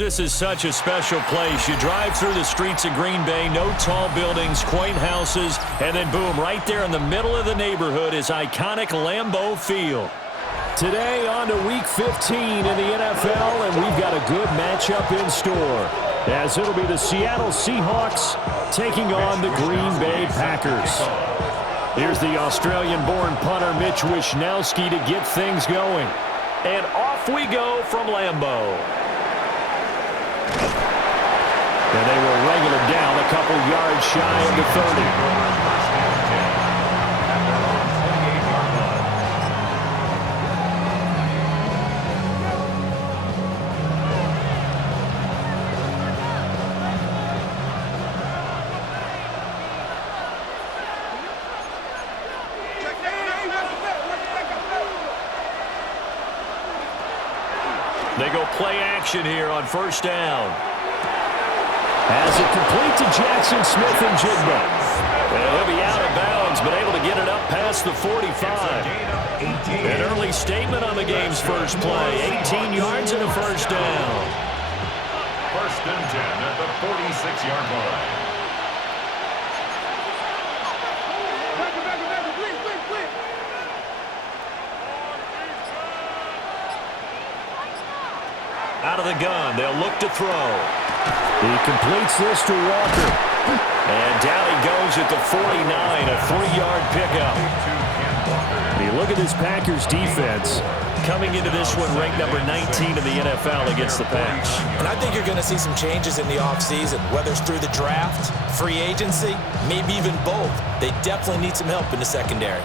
This is such a special place. You drive through the streets of Green Bay, no tall buildings, quaint houses, and then boom, right there in the middle of the neighborhood is iconic Lambeau Field. Today on to Week 15 in the NFL, and we've got a good matchup in store, as it'll be the Seattle Seahawks taking on the Green Bay Packers. Here's the Australian-born punter Mitch Wishnowsky to get things going. And off we go from Lambeau. And they will wrangle it down a couple yards shy of the 30. They go play action here on first down. Has it complete to Jackson Smith and Jigba. And he'll be out of bounds, but able to get it up past the 45. An early statement on the game's first play. 18 yards and a first down. First and 10 at the 46-yard line. Out of the gun, they'll look to throw. He completes this to Walker. And down he goes at the 49, a 3-yard pickup. You look at this Packers defense coming into this one ranked number 19 in the NFL against the pass. And I think you're going to see some changes in the offseason, whether it's through the draft, free agency, maybe even both. They definitely need some help in the secondary.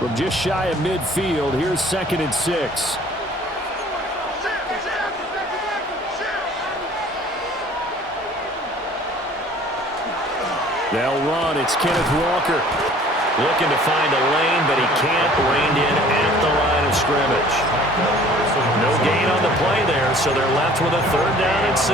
From just shy of midfield, here's 2nd and 6. They'll run. It's Kenneth Walker. Looking to find a lane, but he can't. Reined in at the line of scrimmage. No gain on the play there, so they're left with a 3rd down and 6.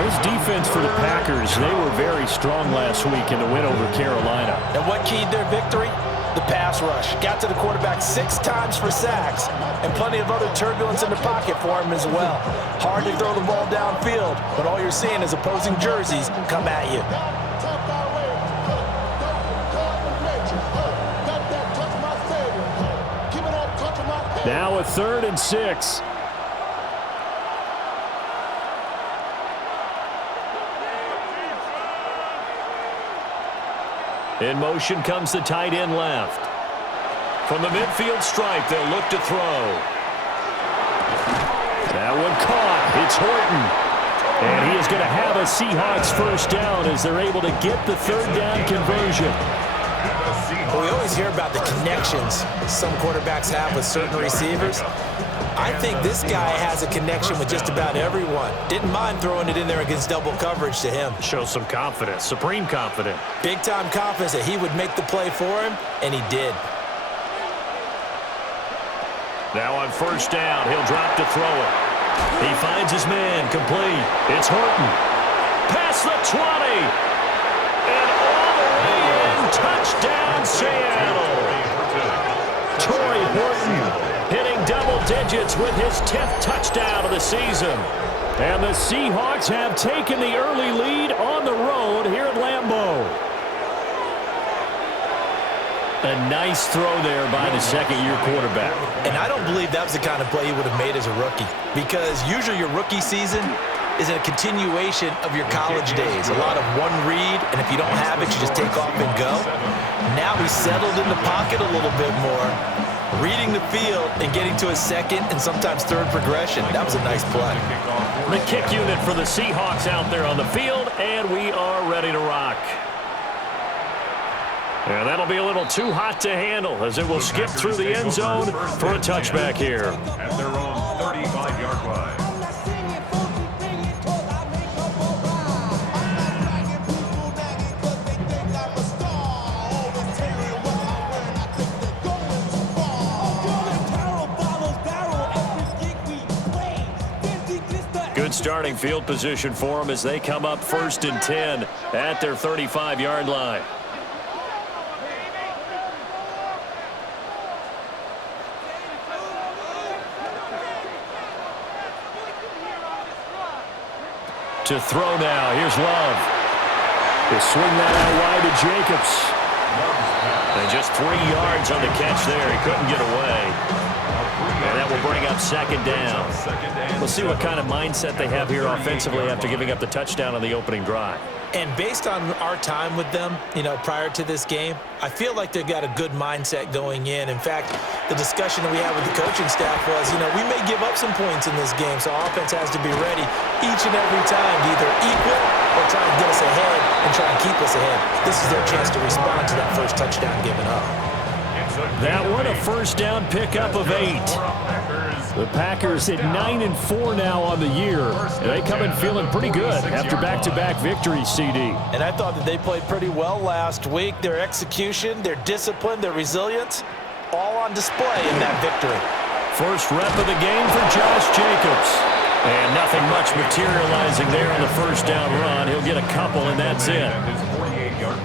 This defense for the Packers, they were very strong last week in the win over Carolina. And what keyed their victory? The pass rush. Got to the quarterback 6 times for sacks, and plenty of other turbulence in the pocket for him as well. Hard to throw the ball downfield, but all you're seeing is opposing jerseys come at you. Now a 3rd and 6. In motion comes the tight end left. From the midfield stripe, they'll look to throw. That one caught. It's Horton. And he is going to have a Seahawks first down as they're able to get the 3rd down conversion. Well, we always hear about the connections some quarterbacks have with certain receivers. I think this guy has a connection with just about everyone. Didn't mind throwing it in there against double coverage to him. Shows some confidence, supreme confidence. Big-time confidence that he would make the play for him, and he did. Now on first down, he'll drop to throw it. He finds his man, complete. It's Horton. Past the 20. And all the way in, touchdown Seattle. Torrey Horton hitting double digits with his 10th touchdown of the season. And the Seahawks have taken the early lead on the road here at Lambeau. A nice throw there by the second-year quarterback. And I don't believe that was the kind of play he would have made as a rookie, because usually your rookie season is a continuation of your college days. A lot of one read, and if you don't have it, you just take off and go. Now he's settled in the pocket a little bit more, reading the field and getting to his 2nd and sometimes 3rd progression. That was a nice play. The kick unit for the Seahawks out there on the field, and we are ready to rock. And that'll be a little too hot to handle as it will skip through the end zone for a touchback here. At their own 35-yard line. starting field position for them as they come up 1st and 10 at their 35-yard line. To throw now. Here's Love. They swing that out wide to Jacobs. And just 3 yards on the catch there. He couldn't get away. And that will bring up 2nd down. We'll see what kind of mindset they have here offensively after giving up the touchdown on the opening drive. And based on our time with them, prior to this game, I feel like they've got a good mindset going in. In fact, the discussion that we had with the coaching staff was, we may give up some points in this game, so our offense has to be ready each and every time to either equal or try and get us ahead and try and keep us ahead. This is their chance to respond to that first touchdown given up. That one a first down pickup of 8. The Packers at 9-4 now on the year. And they come in feeling pretty good after back-to-back victories, CD. And I thought that they played pretty well last week. Their execution, their discipline, their resilience, all on display in that victory. First rep of the game for Josh Jacobs. And nothing much materializing there on the first down run. He'll get a couple, and that's it.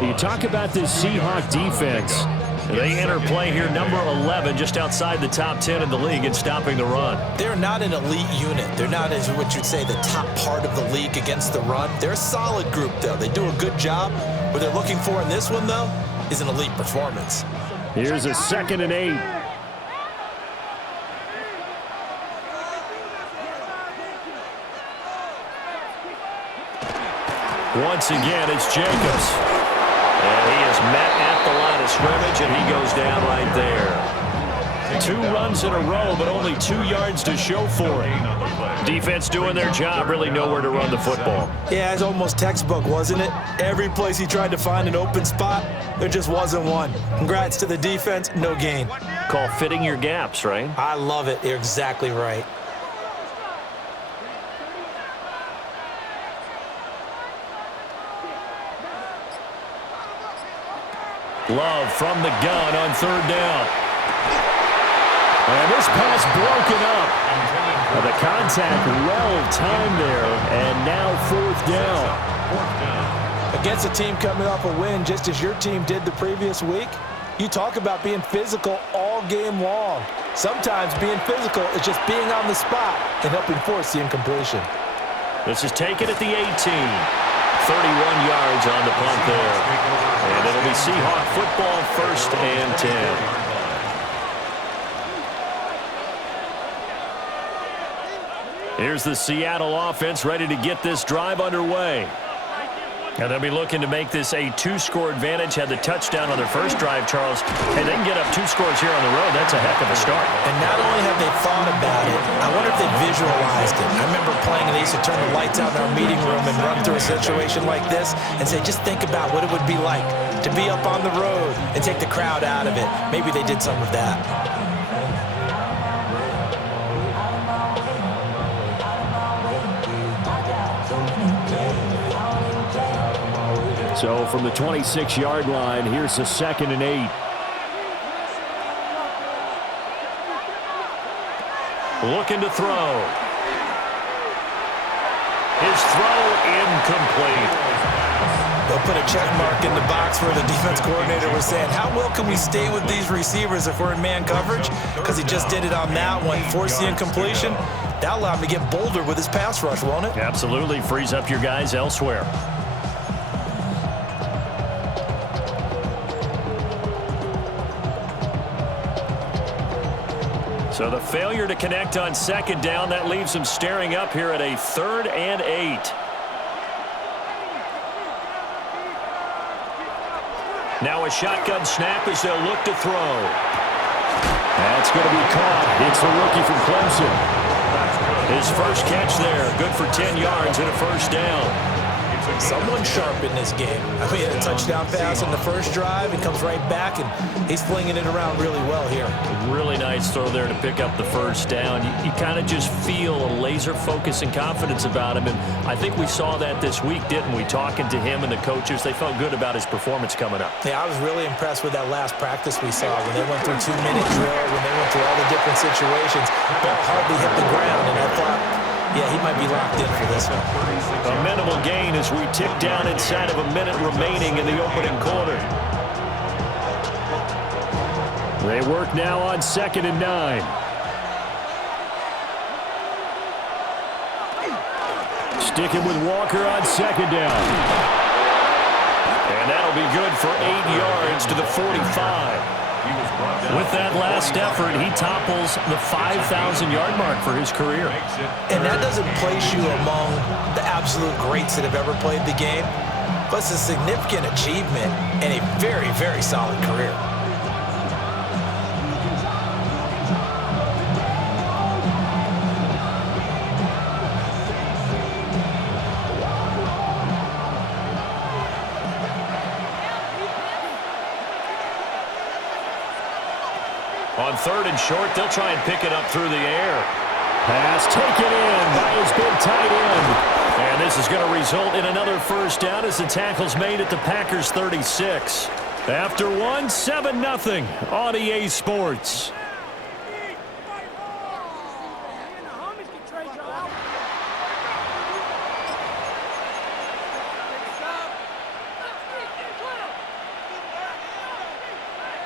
You talk about this Seahawk defense. They enter play here, number 11, just outside the top 10 in the league in stopping the run. They're not an elite unit. They're not, as what you'd say, the top part of the league against the run. They're a solid group, though. They do a good job. What they're looking for in this one, though, is an elite performance. Here's a 2nd and 8. Once again, it's Jacobs. And he is met at the line of scrimmage, and he goes down right there. 2 runs in a row, but only 2 yards to show for it. Defense doing their job, really nowhere to run the football. Yeah, it's almost textbook, wasn't it? Every place he tried to find an open spot, there just wasn't one. Congrats to the defense, no gain. Call fitting your gaps, right? I love it. You're exactly right. Love from the gun on 3rd down. And this pass broken up. The contact well-timed there, and now 4th down. Against a team coming off a win just as your team did the previous week, you talk about being physical all game long. Sometimes being physical is just being on the spot and helping force the incompletion. This is taken at the 18. 31 yards on the punt there. And it'll be Seahawk football, 1st and 10. Here's the Seattle offense ready to get this drive underway. And they'll be looking to make this a 2-score advantage. Had the touchdown on their first drive, Charles. And they can get up 2 scores here on the road. That's a heck of a start. And not only have they thought about it, I wonder if they visualized it. I remember playing and they used to turn the lights out in our meeting room and run through a situation like this and say, just think about what it would be like to be up on the road and take the crowd out of it. Maybe they did some of that. So from the 26-yard line, here's the 2nd and 8. Looking to throw. His throw incomplete. They'll put a check mark in the box where the defense coordinator was saying, how well can we stay with these receivers if we're in man coverage? Because he just did it on that one, forced the incompletion. That allowed him to get bolder with his pass rush, won't it? Absolutely. Frees up your guys elsewhere. So the failure to connect on 2nd down, that leaves him staring up here at a 3rd and 8. Now a shotgun snap as they'll look to throw. That's going to be caught. It's the rookie from Clemson. His first catch there, good for 10 yards and a first down. Someone sharp in this game. I mean, a touchdown pass in the first drive. He comes right back, and he's flinging it around really well here. Really nice throw there to pick up the first down. You kind of just feel a laser focus and confidence about him, and I think we saw that this week, didn't we? Talking to him and the coaches, they felt good about his performance coming up. Yeah, I was really impressed with that last practice we saw when they went through 2-minute drill, when they went through all the different situations. Ball hardly hit the ground, and I thought, Yeah, he might be locked in for this one. A minimal gain as we tick down inside of a minute remaining in the opening quarter. They work now on 2nd and 9. Sticking with Walker on 2nd down. And that'll be good for 8 yards to the 45. With that last effort, he topples the 5,000-yard mark for his career. And that doesn't place you among the absolute greats that have ever played the game, but it's a significant achievement and a very, very solid career. On 3rd and short, they'll try and pick it up through the air. Pass taken in by his big tight end. And this is going to result in another first down as the tackle's made at the Packers' 36. After one, 7-0 on EA Sports.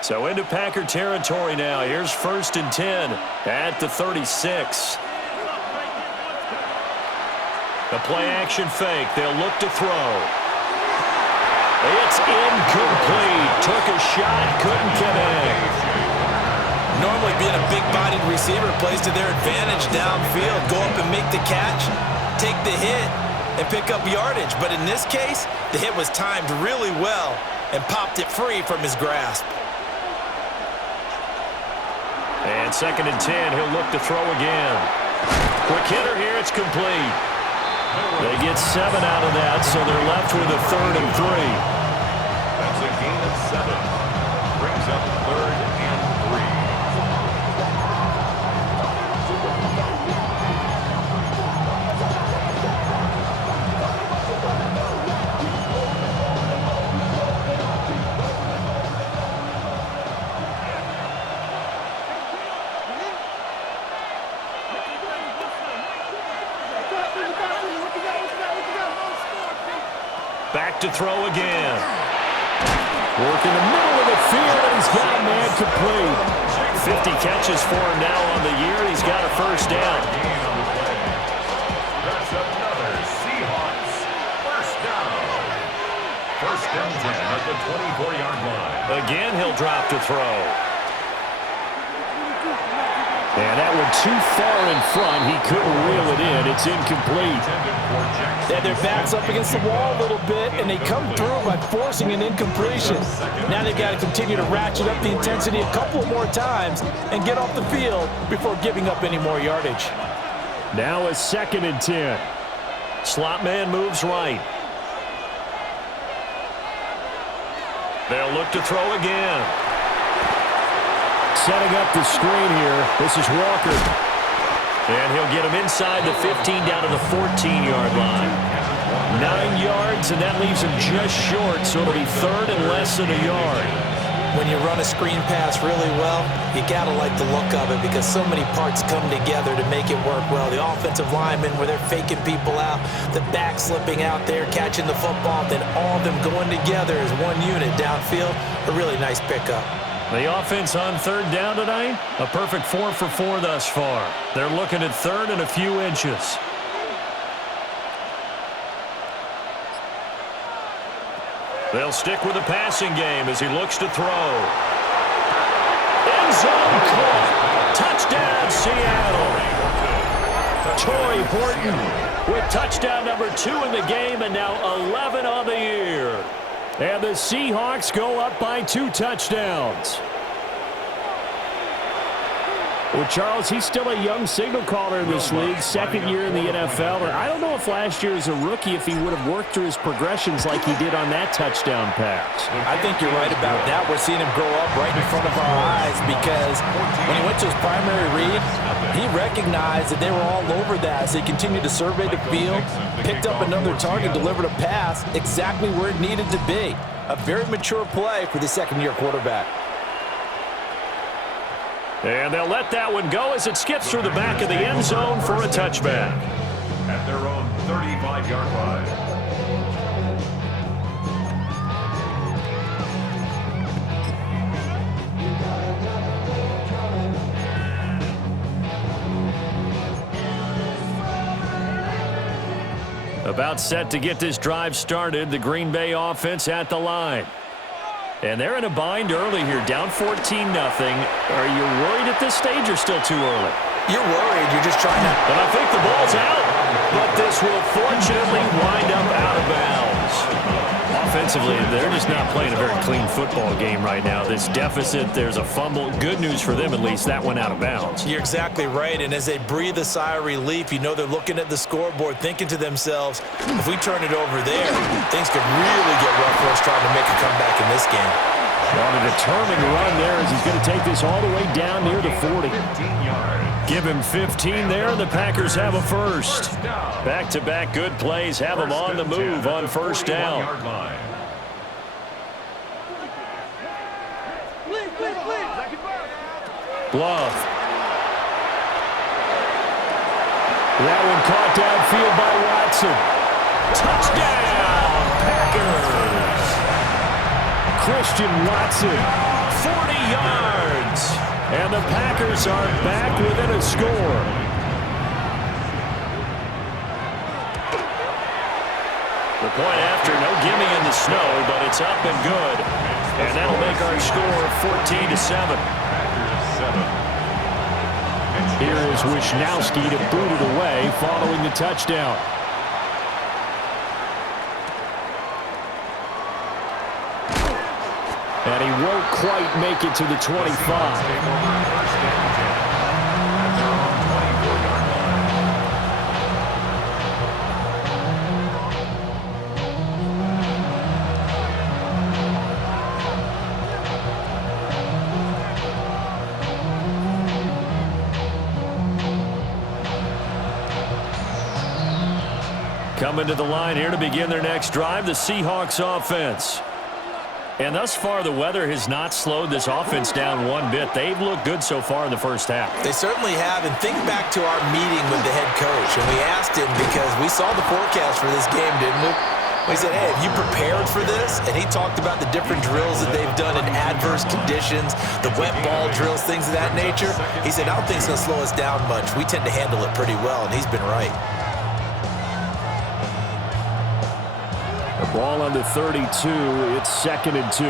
So into Packer territory now. Here's 1st and 10 at the 36. The play-action fake. They'll look to throw. It's incomplete. Took a shot, couldn't connect. Normally being a big-bodied receiver plays to their advantage downfield. Go up and make the catch, take the hit, and pick up yardage. But in this case, the hit was timed really well and popped it free from his grasp. And 2nd and 10, he'll look to throw again. Quick hitter here, it's complete. They get 7 out of that, so they're left with a 3rd and 3. That's a gain of 7. Brings up 3rd and 3. Back to throw again. Working the middle of the field, and he's got a man complete. 50 catches for him now on the year. He's got a first down. That's another Seahawks first down. 1st and 10 at the 24-yard line. Again, he'll drop to throw. And that one too far in front. He couldn't reel it in. It's incomplete. Yeah, their back's up against the wall a little bit, and they come through by forcing an incompletion. Now they've got to continue to ratchet up the intensity a couple more times and get off the field before giving up any more yardage. Now a 2nd and 10. Slot man moves right. They'll look to throw again. Setting up the screen here. This is Walker. And he'll get him inside the 15 down to the 14-yard line. 9 yards, and that leaves him just short, so it'll be 3rd and less than a yard. When you run a screen pass really well, you got to like the look of it because so many parts come together to make it work well. The offensive linemen, where they're faking people out, the back slipping out there, catching the football, then all of them going together as one unit downfield. A really nice pickup. The offense on 3rd down tonight, a perfect 4 for 4 thus far. They're looking at 3rd and a few inches. They'll stick with the passing game as he looks to throw. End zone caught. Touchdown, Seattle. Torrey Horton with touchdown number 2 in the game and now 11 on the year. And the Seahawks go up by 2 touchdowns. Well, Charles, he's still a young signal caller in this league, 2nd year in the NFL. And I don't know if last year as a rookie, if he would have worked through his progressions like he did on that touchdown pass. I think you're right about that. We're seeing him grow up right in front of our eyes because when he went to his primary read, he recognized that they were all over that as he continued to survey the field, picked up another target, delivered a pass exactly where it needed to be. A very mature play for the 2nd-year quarterback. And they'll let that one go as it skips through the back of the end zone for a touchback. at their own 35-yard line. About set to get this drive started, the Green Bay offense at the line. And they're in a bind early here, down 14-0. Are you worried at this stage or still too early? You're worried. You're just trying to... But I think the ball's out. But this will fortunately wind up out of bounds. Offensively, they're just not playing a very clean football game right now. This deficit, there's a fumble. Good news for them, at least. That went out of bounds. You're exactly right. And as they breathe a sigh of relief, you know they're looking at the scoreboard, thinking to themselves, if we turn it over there, things could really get rough for us trying to make a comeback in this game. On a determined run there as he's going to take this all the way down near the 40. Give him 15 there, and the Packers have a first. Back-to-back good plays have them on the move on first down. Bluff. That one caught downfield by Watson. Touchdown, Packers! Christian Watson, 40 yards. And the Packers are back within a score. The point after, no gimme in the snow, but it's up and good. And that'll make our score 14-7. Here is Wisnowski to boot it away following the touchdown. And he won't quite make it to the 25. Coming to the line here to begin their next drive, the Seahawks offense. And thus far, the weather has not slowed this offense down one bit. They've looked good so far in the first half. They certainly have. And think back to our meeting with the head coach. And we asked him, because we saw the forecast for this game, didn't we? We said, hey, have you prepared for this? And he talked about the different drills that they've done in adverse conditions, the wet ball drills, things of that nature. He said, I don't think it's going to slow us down much. We tend to handle it pretty well, and he's been right. The ball on the 32. It's 2nd and 2.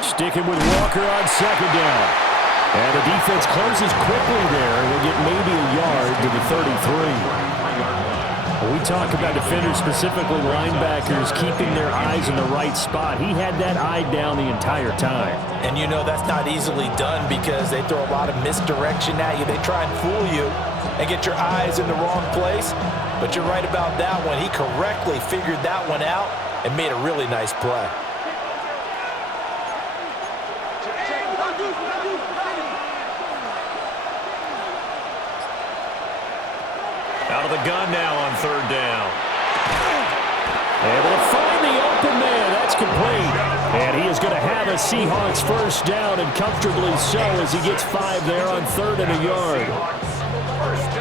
Sticking with Walker on 2nd down. And the defense closes quickly there. They'll get maybe a yard to the 33. When we talk about defenders, specifically linebackers, keeping their eyes in the right spot, he had that eye down the entire time. And you know that's not easily done because they throw a lot of misdirection at you. They try and fool you and get your eyes in the wrong place. But you're right about that one. He correctly figured that one out and made a really nice play. Out of the gun now on 3rd down. Able to find the open man. That's complete. And he is going to have a Seahawks first down, and comfortably so, as he gets 5 there on 3rd and a yard.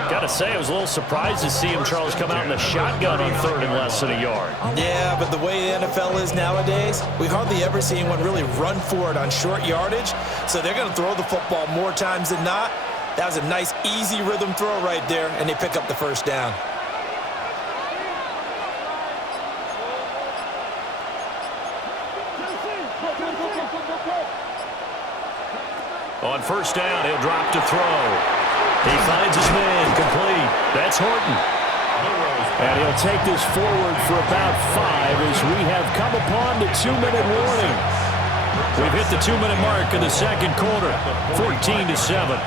Got to say, I was a little surprised to see him, Charles, come out in a shotgun on 3rd and less than a yard. Yeah, but the way the NFL is nowadays, we hardly ever see anyone really run for it on short yardage. So they're going to throw the football more times than not. That was a nice, easy rhythm throw right there, and they pick up the first down. On 1st down, he'll drop to throw. He finds his man, complete. That's Horton. And he'll take this forward for about 5 as we have come upon the 2-minute warning. We've hit the 2-minute mark in the 2nd quarter, 14-7.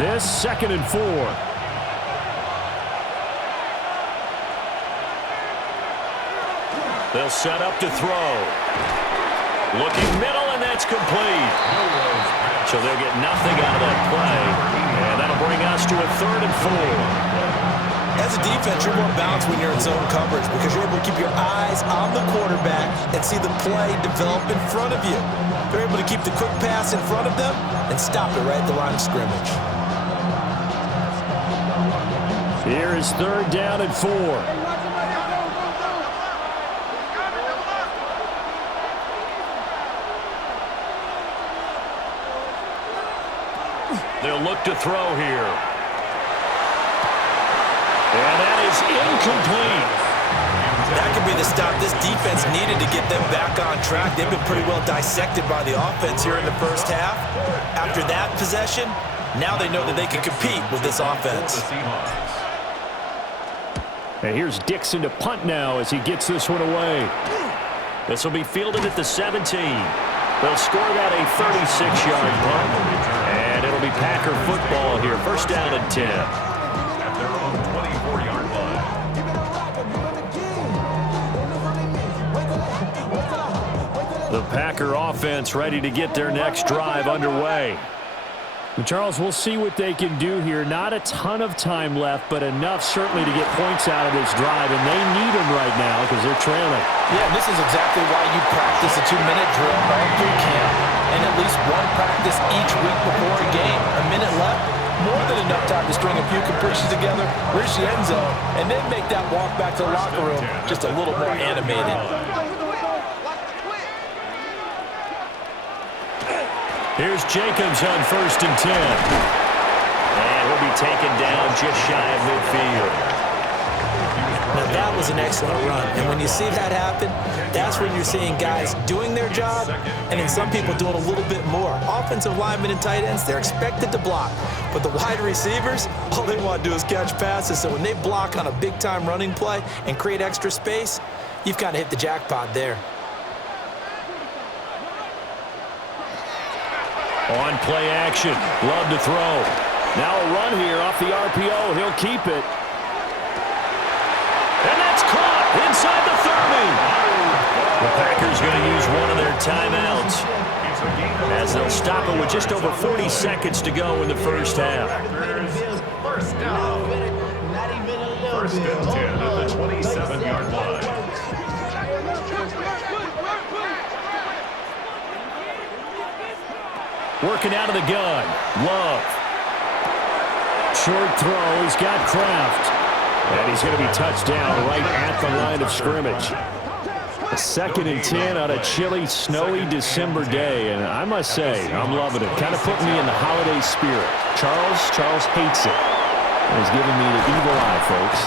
This 2nd and 4. They'll set up to throw. Looking middle, and that's complete. So they'll get nothing out of that play. And that'll bring us to a 3rd and 4. As a defense, you're more balanced when you're in zone coverage because you're able to keep your eyes on the quarterback and see the play develop in front of you. They're able to keep the quick pass in front of them and stop it right at the line of scrimmage. Here is 3rd down and 4. They'll look to throw here. And that is incomplete. That could be the stop this defense needed to get them back on track. They've been pretty well dissected by the offense here in the first half. After that possession, now they know that they can compete with this offense. And here's Dixon to punt now as he gets this one away. This will be fielded at the 17. They'll score that a 36-yard punt. And it'll be Packer football here. 1st down and 10. At their own 24-yard line. The Packer offense ready to get their next drive underway. And Charles, we'll see what they can do here. Not a ton of time left, but enough certainly to get points out of this drive, and they need them right now because they're trailing. Yeah, this is exactly why you practice a 2-minute drill all through camp and at least one practice each week before a game. A minute left, more than enough time to string a few completions together, reach the end zone, and then make that walk back to the locker room just a little more animated. Here's Jacobs on 1st and 10. And he'll be taken down just shy of midfield. Now that was an excellent run, and when you see that happen, that's when you're seeing guys doing their job and then some people doing a little bit more. Offensive linemen and tight ends, they're expected to block, but the wide receivers, all they want to do is catch passes. So when they block on a big-time running play and create extra space, you've kind of hit the jackpot there. On play action, love to throw. Now a run here off the RPO. He'll keep it. And that's caught inside the 30. The Packers going to use one of their timeouts as they'll stop it with just over 40 seconds to go in the first half. 1st down. 1st and 10 at the 27-yard line. Working out of the gun. Love. Short throw. He's got Kraft. And he's going to be touched down right at the line of scrimmage. A 2nd and 10 on a chilly, snowy December day. And I must say, I'm loving it. Kind of put me in the holiday spirit. Charles hates it. And he's giving me the evil eye, folks.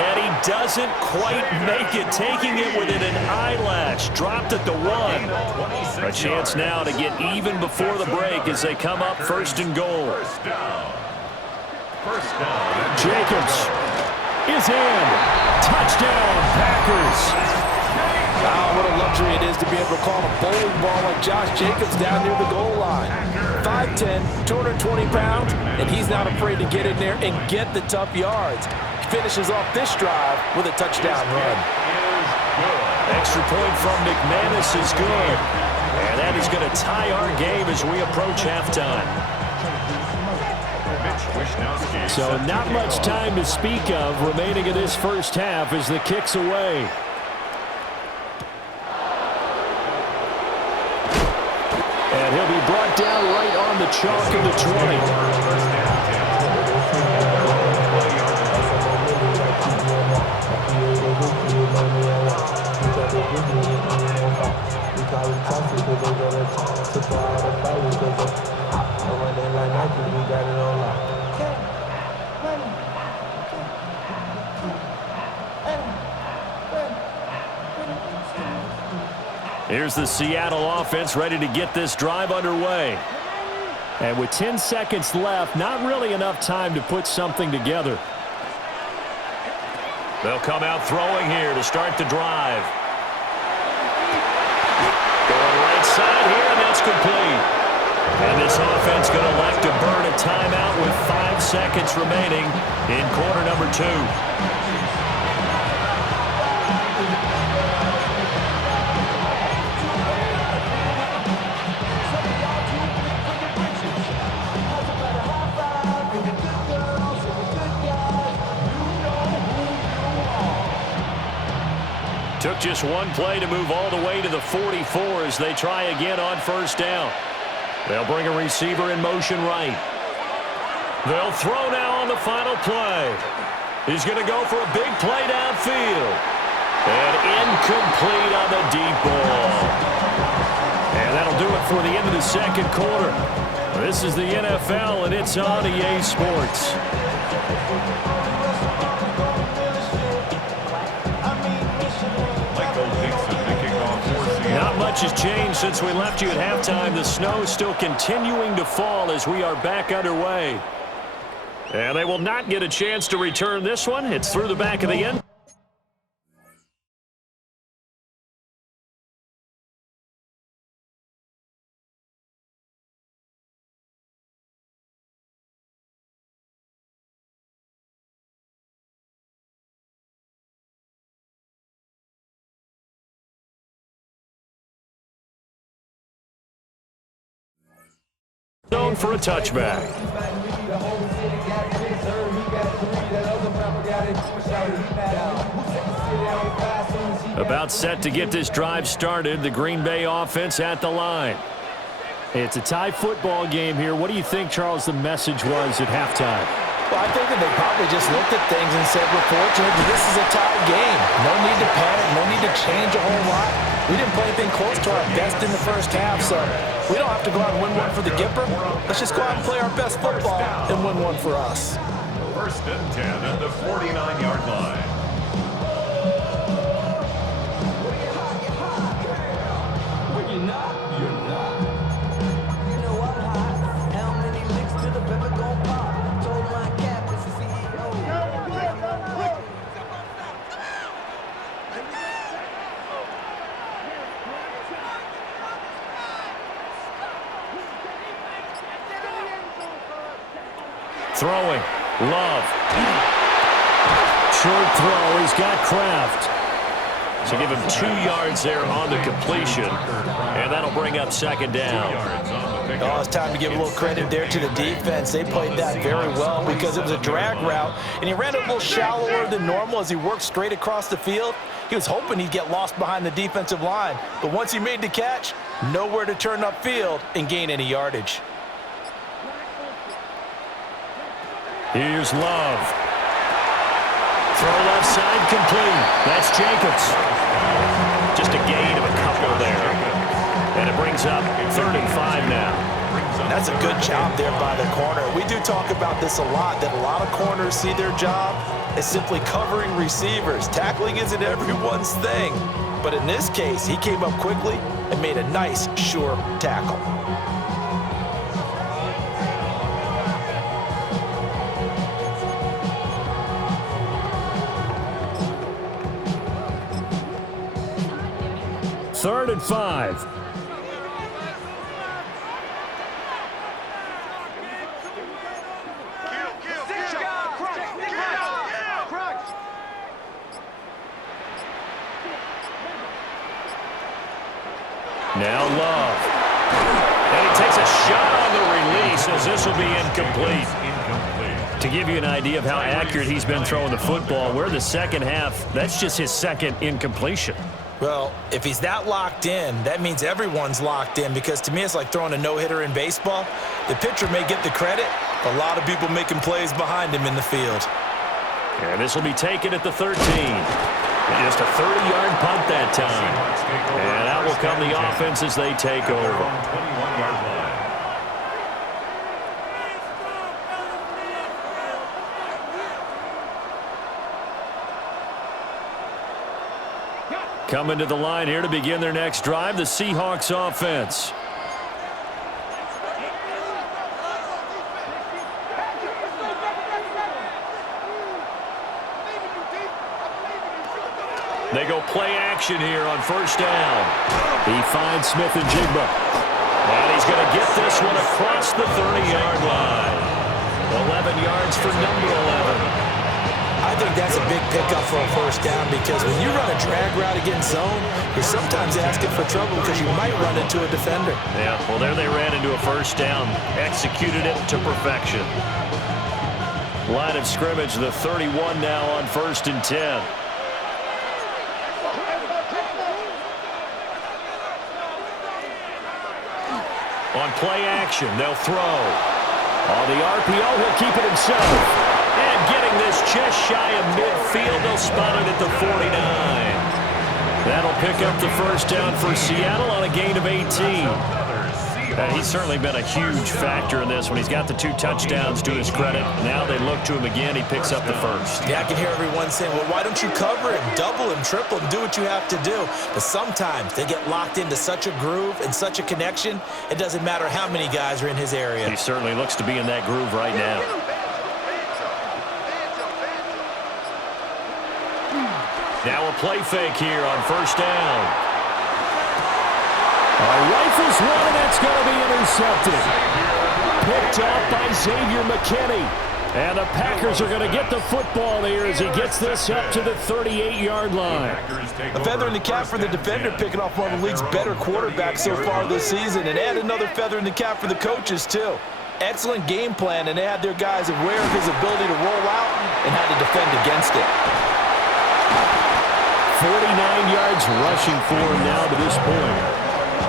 And he doesn't quite make it, taking it within an eyelash. Dropped at the 1. A chance now to get even before the break as they come up 1st and goal. Jacobs is in. Touchdown, Packers. Wow, what a luxury it is to be able to call a bowling ball like Josh Jacobs down near the goal line. 5'10", 220 pounds, and he's not afraid to get in there and get the tough yards. Finishes off this drive with a touchdown run. Extra point from McManus is good. And that is going to tie our game as we approach halftime. So not much time to speak of remaining in this first half as the kick's away. And he'll be brought down right on the chalk of the 20. Here's the Seattle offense ready to get this drive underway. And with 10 seconds left, not really enough time to put something together. They'll come out throwing here to start the drive. Going right side here, and that's complete. And this offense going to elect to burn a timeout with 5 seconds remaining in quarter number 2. Took just one play to move all the way to the 44 as they try again on first down. They'll bring a receiver in motion right. They'll throw now on the final play. He's going to go for a big play downfield. And incomplete on the deep ball. And that'll do it for the end of the second quarter. This is the NFL, and it's on EA Sports. Not much has changed since we left you at halftime. The snow still continuing to fall as we are back underway. And they will not get a chance to return this one. It's through the back of the end. Zone for a touchback. About set to get this drive started. The Green Bay offense at the line. It's a tie football game here. What do you think, Charles, the message was at halftime? Well, I think that they probably just looked at things and said, we're fortunate that this is a tie game. No need to panic, no need to change a whole lot. We didn't play anything close to our best in the first half, so we don't have to go out and win one for the Gipper. Let's just go out and play our best football and win one for us. First and 10 at the 49-yard line. You're not. You know I'm hot. How many licks to the pepper gon' pop? Told my cap it's the CEO. Throwing. Love. Short throw. He's got Kraft. So give him 2 yards there on the completion. And that'll bring up second down. Oh, it's time to give a little credit there to the defense. They played that very well because it was a drag route, and he ran it a little shallower than normal as he worked straight across the field. He was hoping he'd get lost behind the defensive line, but once he made the catch, nowhere to turn upfield and gain any yardage. Here's Love. Throw left side complete. That's Jacobs. Just a gain of a couple there. And it brings up 3rd and 5 now. That's a good job there by the corner. We do talk about this a lot, that a lot of corners see their job as simply covering receivers. Tackling isn't everyone's thing. But in this case, he came up quickly and made a nice, sure tackle. Third and 5. Now Love. And he takes a shot on the release as this will be incomplete. To give you an idea of how accurate he's been throwing the football, we're the second half. That's just his second incompletion. Well, if he's that locked in, that means everyone's locked in, because to me it's like throwing a no-hitter in baseball. The pitcher may get the credit, a lot of people making plays behind him in the field. And this will be taken at the 13. Just a 30-yard punt that time. And out will come the offense as they take over. Coming to the line here to begin their next drive, the Seahawks offense. They go play action here on first down. He finds Smith and Jigba. And he's going to get this one across the 30-yard line. 11 yards for number 11. I think that's a big pickup for a first down, because when you run a drag route against zone, you're sometimes asking for trouble because you might run into a defender. Yeah, well, there they ran into a first down. Executed it to perfection. Line of scrimmage, the 31 now on 1st and 10. On play action, they'll throw. On the RPO, he'll keep it himself. And getting this just shy of midfield, they'll spot it at the 49. That'll pick up the first down for Seattle on a gain of 18. And he's certainly been a huge factor in this when he's got the 2 touchdowns to his credit. Now they look to him again. He picks up the first. Yeah, I can hear everyone saying, well, why don't you cover him, double him, triple him, do what you have to do. But sometimes they get locked into such a groove and such a connection, it doesn't matter how many guys are in his area. He certainly looks to be in that groove right now. Now a play fake here on first down. Rifles one, and that's going to be intercepted. Picked off by Xavier McKinney. And the Packers are going to get the football here as he gets this up to the 38-yard line. A feather in the cap for the defender, picking off one of the league's better quarterbacks so far this season. And add another feather in the cap for the coaches, too. Excellent game plan, and they had their guys aware of his ability to roll out and how to defend against it. 49 yards rushing for him now to this point.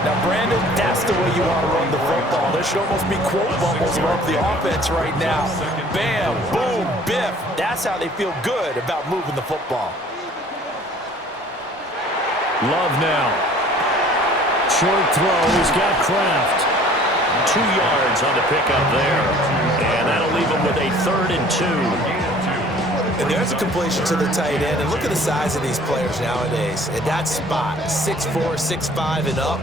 Now, Brandon, that's the way you want to run the football. There should almost be quote bubbles above the offense right now. Bam, boom, biff. That's how they feel good about moving the football. Love now. Short throw. He's got Kraft. 2 yards on the pickup there. And that'll leave him with a 3rd and 2. And there's a completion to the tight end. And look at the size of these players nowadays. At that spot, 6'4", 6'5", and up.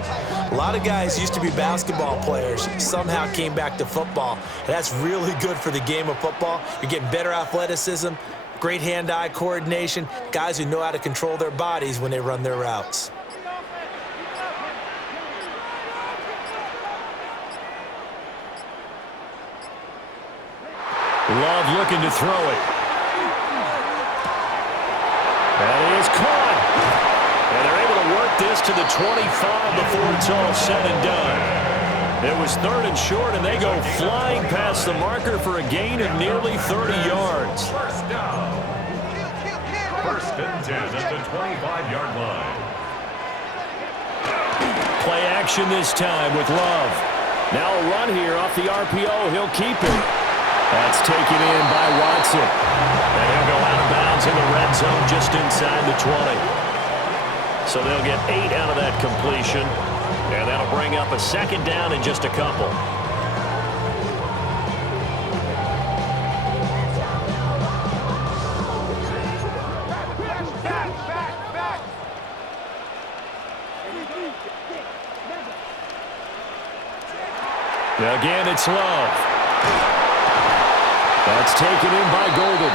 A lot of guys used to be basketball players, somehow came back to football. And that's really good for the game of football. You're getting better athleticism, great hand-eye coordination, guys who know how to control their bodies when they run their routes. Love looking to throw it. And he is caught. And they're able to work this to the 25 before it's all said and done. It was 3rd and short, and they go flying past the marker for a gain of nearly 30 yards. First down. 1st and 10 at the 25-yard line. Play action this time with Love. Now a run here off the RPO. He'll keep it. That's taken in by Watson. And he'll go out of bounds in the red zone just inside the 20. So they'll get 8 out of that completion. And that'll bring up a 2nd down in just a couple. Again, it's Love. That's taken in by Golden.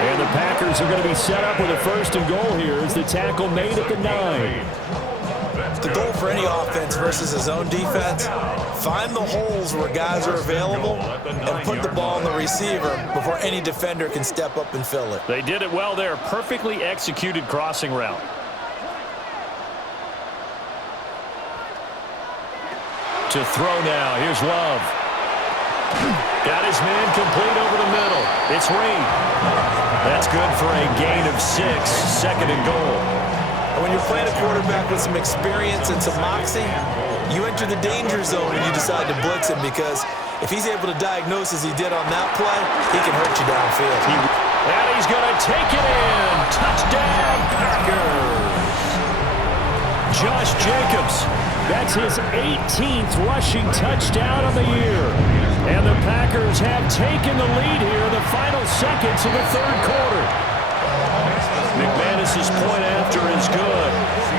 And the Packers are going to be set up with a 1st and goal here as the tackle made at the 9. The goal for any offense versus his own defense, find the holes where guys are available and put the ball on the receiver before any defender can step up and fill it. They did it well there. Perfectly executed crossing route. To throw now. Here's Love. Got his man complete over the middle. It's Reed. That's good for a gain of 6. 2nd and goal. And when you're playing a quarterback with some experience and some moxie, you enter the danger zone when you decide to blitz him, because if he's able to diagnose as he did on that play, he can hurt you downfield. And he's going to take it in. Touchdown, Packers. Josh Jacobs. That's his 18th rushing touchdown of the year. And the Packers have taken the lead here in the final seconds of the 3rd quarter. McManus's point after is good.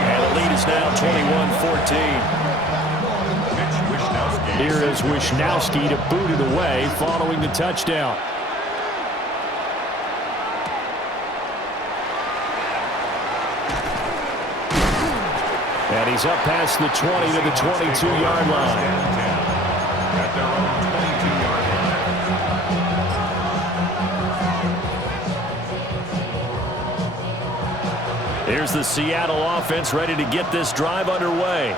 And the lead is now 21-14. Here is Wisnowski to boot it away following the touchdown. And he's up past the 20 to the 22-yard line. At their own 22-yard line. Here's the Seattle offense ready to get this drive underway.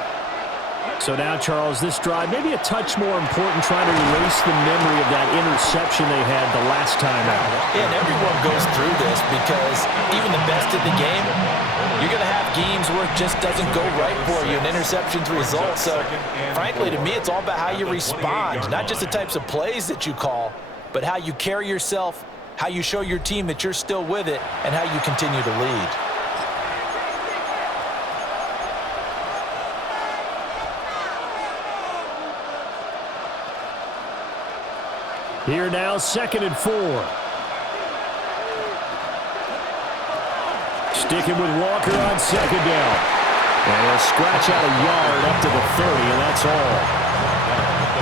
So now, Charles, this drive maybe a touch more important, trying to erase the memory of that interception they had the last time out. Yeah, and everyone goes through this because even the best in the game, You're going to have games where it just doesn't go right for you, and interceptions result. So, frankly, to me, it's all about how you respond, not just the types of plays that you call, but how you carry yourself, how you show your team that you're still with it, and how you continue to lead. Here now, 2nd and 4. Sticking with Walker on 2nd down. And he'll scratch out a yard up to the 30, and that's all.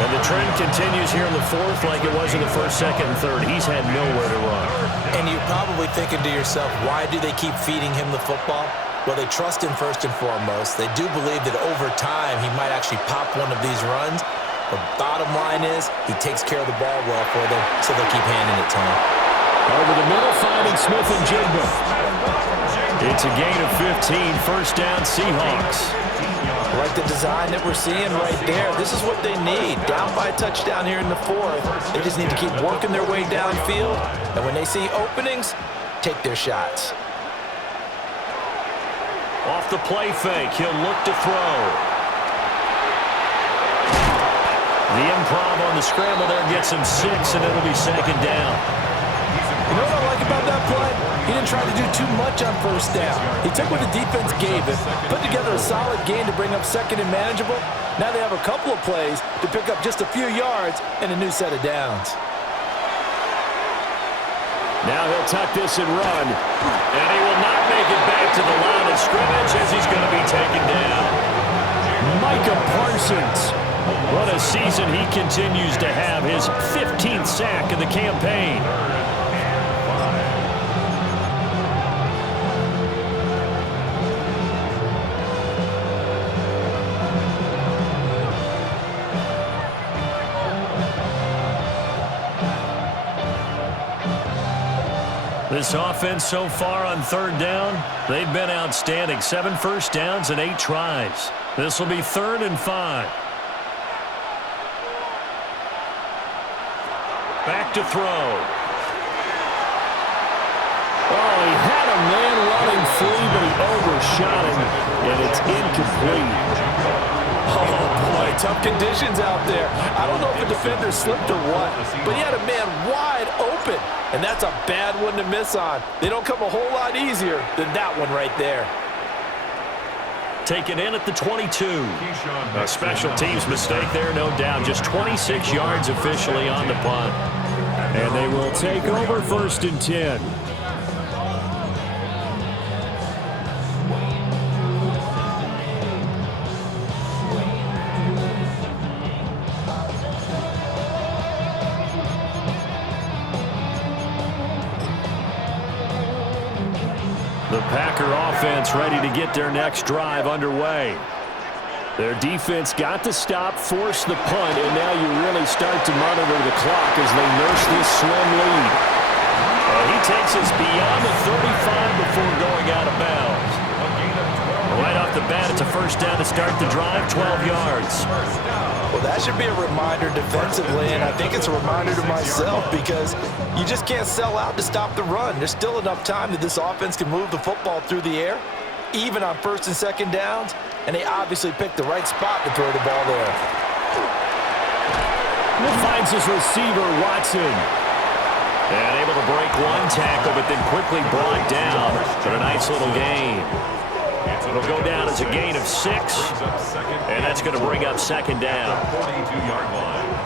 And the trend continues here in the 4th like it was in the 1st, 2nd, and 3rd. He's had nowhere to run. And you're probably thinking to yourself, why do they keep feeding him the football? Well, they trust him first and foremost. They do believe that over time he might actually pop one of these runs. The bottom line is he takes care of the ball well for them, so they'll keep handing it to him. Over the middle, finding Smith and Jigba. It's a gain of 15, 1st down Seahawks. Like the design that we're seeing right there, this is what they need. Down by a touchdown here in the 4th. They just need to keep working their way downfield, and when they see openings, take their shots. Off the play fake, he'll look to throw. The improv on the scramble there gets him 6, and it'll be 2nd down. You know what I like about that play? He didn't try to do too much on 1st down. He took what the defense gave him, put together a solid game to bring up 2nd and manageable. Now they have a couple of plays to pick up just a few yards and a new set of downs. Now he'll tuck this and run. And he will not make it back to the line of scrimmage as he's going to be taken down. Micah Parsons. What a season he continues to have. His 15th sack of the campaign. This offense so far on 3rd down, they've been outstanding. 7 first downs and 8 tries. This will be 3rd and 5. Back to throw. Oh, he had a man running free, but he overshot him, and it's incomplete. Oh, boy, tough conditions out there. I don't know if the defender slipped or what, but he had a man wide open, and that's a bad one to miss on. They don't come a whole lot easier than that one right there. Taken in at the 22. A special teams mistake there, no doubt. Just 26 yards officially on the punt. And they will take over 1st and 10. The Packer offense ready to get their next drive underway. Their defense got the stop, forced the punt, and now you really start to monitor the clock as they nurse this slim lead. He takes us beyond the 35 before going out of bounds. Right off the bat, it's a 1st down to start the drive, 12 yards. Well, that should be a reminder defensively, and I think it's a reminder to myself because you just can't sell out to stop the run. There's still enough time that this offense can move the football through the air, even on 1st and 2nd downs, and they obviously picked the right spot to throw the ball there. He finds his receiver, Watson. And able to break one tackle, but then quickly brought down for a nice little gain. It'll go down as a gain of 6, and that's going to bring up 2nd down. 42-yard line.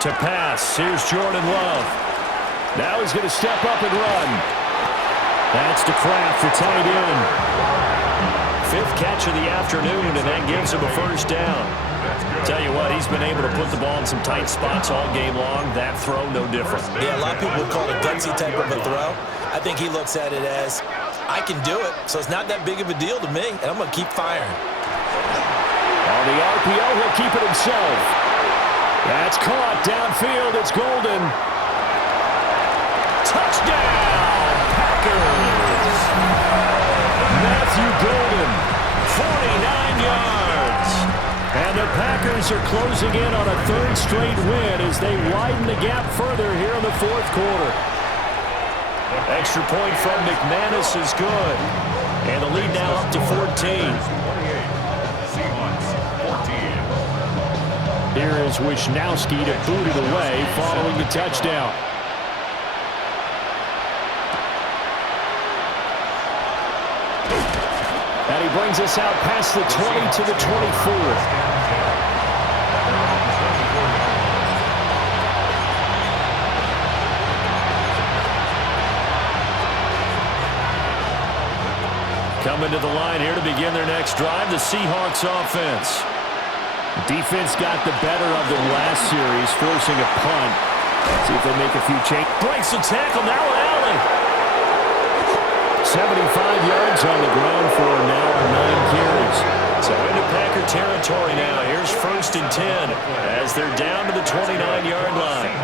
To pass, here's Jordan Love. Now he's going to step up and run. That's to Kraft for tight end. 5th catch of the afternoon, and that gives him a 1st down. Tell you what, he's been able to put the ball in some tight spots all game long. That throw, no different. Yeah, a lot of people would call it a gutsy type of a throw. I think he looks at it as, I can do it, so it's not that big of a deal to me, and I'm going to keep firing. On the RPO, he'll keep it himself. That's caught downfield. It's Golden. Touchdown, Packers! Packers. Matthew Golden, 49 yards. And the Packers are closing in on a third straight win as they widen the gap further here in the fourth quarter. Extra point from McManus is good. And the lead now up to 14. Here is Wisnowski to boot it away following the touchdown. And he brings us out past the 20 to the 24. Coming to the line here to begin their next drive, the Seahawks offense. Defense got the better of them last series, forcing a punt. See if they make a few changes. Breaks the tackle, now Allen. 75 yards on the ground for now on 9 carries. So into Packer territory now. Here's 1st and 10 as they're down to the 29-yard line.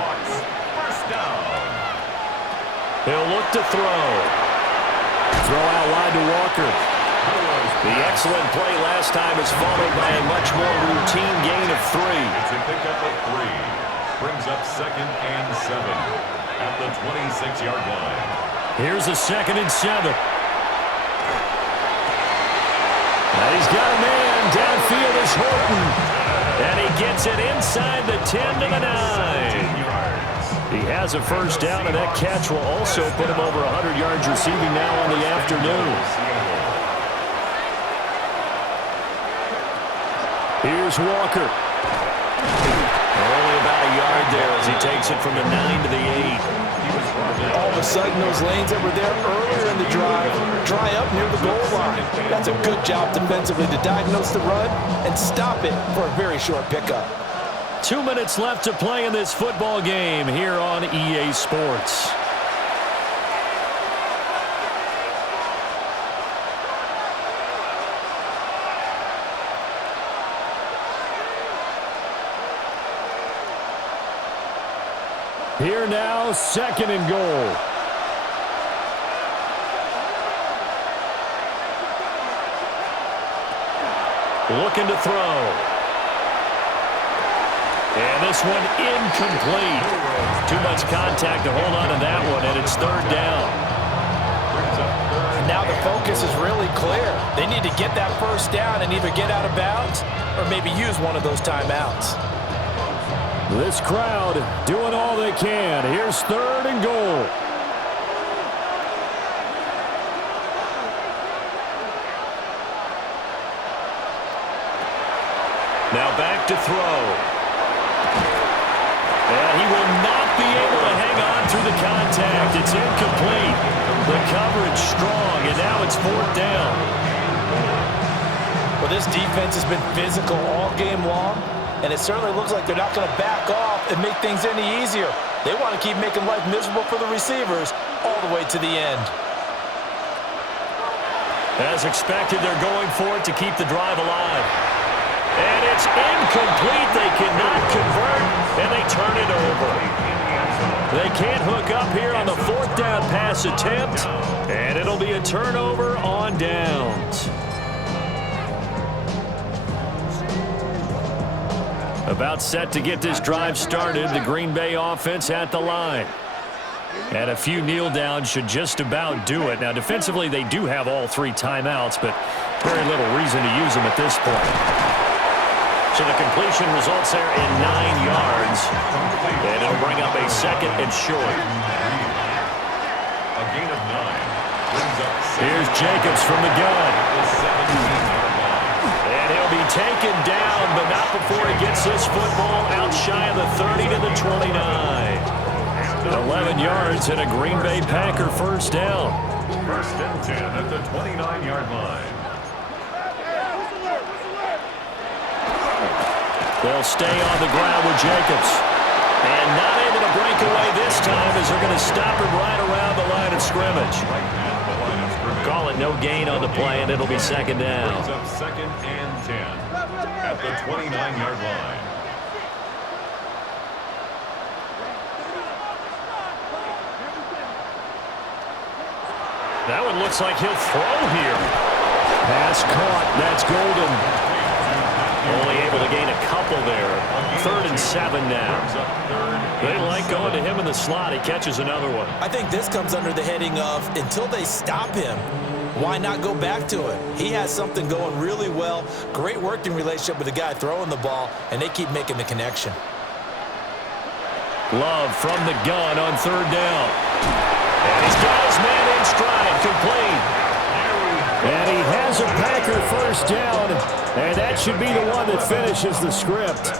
He'll look to throw. Throw out wide to Walker. The excellent play last time is followed by a much more routine gain of 3. It's a pickup of 3. Brings up 2nd and 7 at the 26-yard line. Here's a 2nd and 7. And he's got a man. Downfield is Horton. And he gets it inside the 10 to the 9. He has a first down, and that catch will also put him over 100 yards receiving now on the afternoon. Here's Walker. Only about a yard there as he takes it from the 9 to the 8. All of a sudden, those lanes that were there earlier in the drive dry up near the goal line. That's a good job defensively to diagnose the run and stop it for a very short pickup. 2 minutes left to play in this football game here on EA Sports. Here now, 2nd and goal. Looking to throw. And this one incomplete. Too much contact to hold on to that one, and it's 3rd down. Now the focus is really clear. They need to get that first down and either get out of bounds or maybe use one of those timeouts. This crowd doing all they can. Here's 3rd and goal. Now back to throw. And he will not be able to hang on through the contact. It's incomplete. The coverage strong, and now it's 4th down. Well, this defense has been physical all game long, and it certainly looks like they're not going to back off and make things any easier. They want to keep making life miserable for the receivers all the way to the end. As expected, they're going for it to keep the drive alive. And it's incomplete. They cannot convert, and they turn it over. They can't hook up here on the 4th down pass attempt, and it'll be a turnover on downs. About set to get this drive started, the Green Bay offense at the line. And a few kneel downs should just about do it. Now, defensively, they do have all 3 timeouts, but very little reason to use them at this point. So the completion results there in 9 yards. And it'll bring up a 2nd and short. A gain of 9. Here's Jacobs from the gun. And he'll be taken down, but not before he gets this football out shy of the 30 to the 29. 11 yards and a Green Bay Packer first down. 1st and 10 at the 29-yard line. They'll stay on the ground with Jacobs. And not able to break away this time as they're going to stop him right around the line of scrimmage. Call it no gain on the play, and it'll be 2nd down. Brings up 2nd and 10 at the 29-yard line. That one looks like he'll throw here. Pass caught. That's Golden. Only able to gain a couple there. 3rd and 7 now. They like going to him in the slot. He catches another one. I think this comes under the heading of until they stop him, why not go back to it? He has something going really well. Great working relationship with the guy throwing the ball, and they keep making the connection. Love from the gun on 3rd down. And he's got his man in stride, complete. And he has a Packer first down, and that should be the one that finishes the script.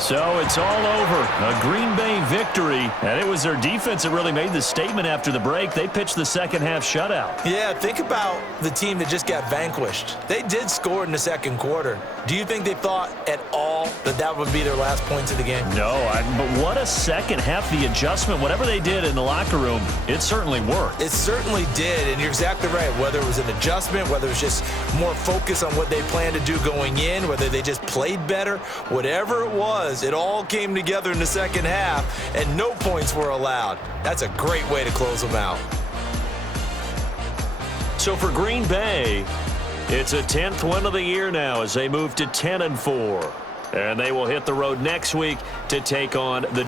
So it's all over. A Green Bay victory, and it was their defense that really made the statement after the break. They pitched the second-half shutout. Yeah, think about the team that just got vanquished. They did score in the second quarter. Do you think they thought at all that that would be their last points of the game? No, but what a second half. The adjustment, whatever they did in the locker room, it certainly worked. It certainly did, and you're exactly right. Whether it was an adjustment, whether it was just more focus on what they planned to do going in, whether they just played better, whatever it was, it all came together in the second half, and no points were allowed. That's a great way to close them out. So for Green Bay, it's a 10th win of the year now as they move to 10-4. And they will hit the road next week to take on the